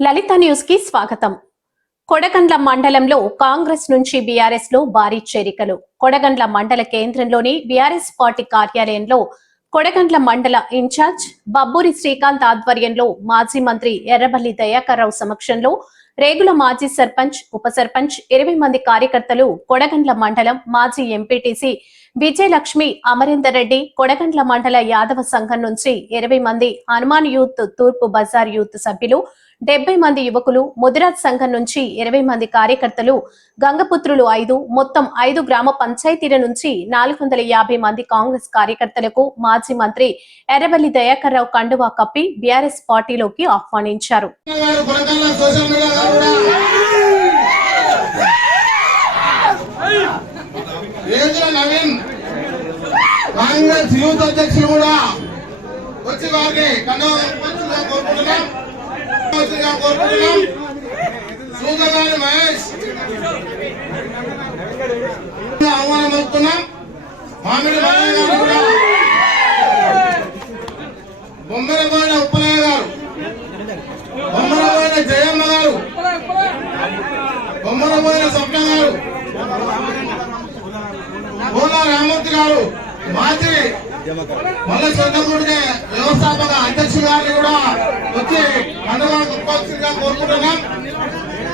లలిత న్యూస్కి స్వాగతం. కొడగండ్ల మండలంలో కాంగ్రెస్ నుంచి బీఆర్ఎస్లో భారీ చేరికలు. కొడగండ్ల మండల కేంద్రంలోని బీఆర్ఎస్ పార్టీ కార్యాలయంలో కొడగండ్ల మండల ఇన్ఛార్జ్ బబ్బూరి శ్రీకాంత్ ఆధ్వర్యంలో మాజీ మంత్రి ఎర్రబల్లి దయాకర్రావు సమక్షంలో రేగుల మాజీ సర్పంచ్ ఉప సర్పంచ్ ఇరవై మంది కార్యకర్తలు కొడగండ్ల మండలం మాజీ ఎంపీటీసీ విజయలక్ష్మి అమరేందర్ రెడ్డి కొడగండ్ల మండల యాదవ సంఘం నుంచి ఇరవై మంది హనుమాన్ యూత్ తూర్పు బజార్ యూత్ సభ్యులు డెబ్బై మంది యువకులు ముదిరాజ్ సంఘం నుంచి ఇరవై మంది కార్యకర్తలు గంగపుత్రులు ఐదు మొత్తం ఐదు గ్రామ పంచాయతీల నుంచి నాలుగు వందల యాభై మంది కాంగ్రెస్ కార్యకర్తలకు మాజీ మంత్రి ఎర్రబెల్లి దయాకర్రావు కండువా కప్పి బీఆర్ఎస్ పార్టీలోకి ఆహ్వానించారు. కూడా రేంద్ర నవీన్? కాంగ్రెస్ యూత్ అధ్యక్షులు కూడా వచ్చి వారికి కన్నగా కోరుకుంటున్నాం. కోరుకుంటున్నాం. సూదగాని మహేష్. ఆహ్వానం అవుతున్నాం మామిడి మల్లయ్య గారు కూడా. బొమ్మలపాడ ఉప్పలయ్య గారు. బొమ్మలపాడ జయమ్మ గారు. బొమ్మలపోయిన స్వప్న గారు బోలా రామూర్తి గారు మాజీ మల్ల చంద్రగుడికి వ్యవస్థాపక అధ్యక్షులు గారిని కూడా వచ్చి పండుగ గొప్పగా కోరుకుంటున్నాం.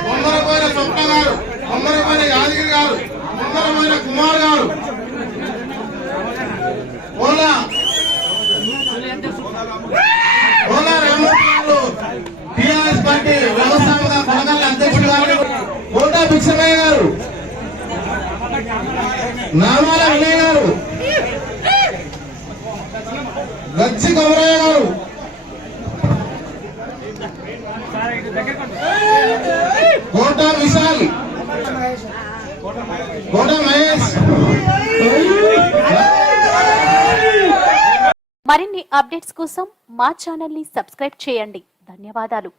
బొమ్మలపోయిన స్వప్న గారు బొమ్మలపోయిన యాదగిరి గారు బొమ్మలపోయిన కుమార్ గారు బోలా బోలా రామూర్తి గారు టిఆర్ఎస్ పార్టీ వ్యవస్థాపక కొనగల్ల అధ్యక్షుడు గారు కోటా గారు. నామాల వినయ్ గారు. గచ్చి గౌరయ్య గారు. కోట విశాల్. కోట మహేష్. మరిన్ని అప్డేట్స్ కోసం మా ఛానల్ని సబ్స్క్రైబ్ చేయండి. ధన్యవాదాలు.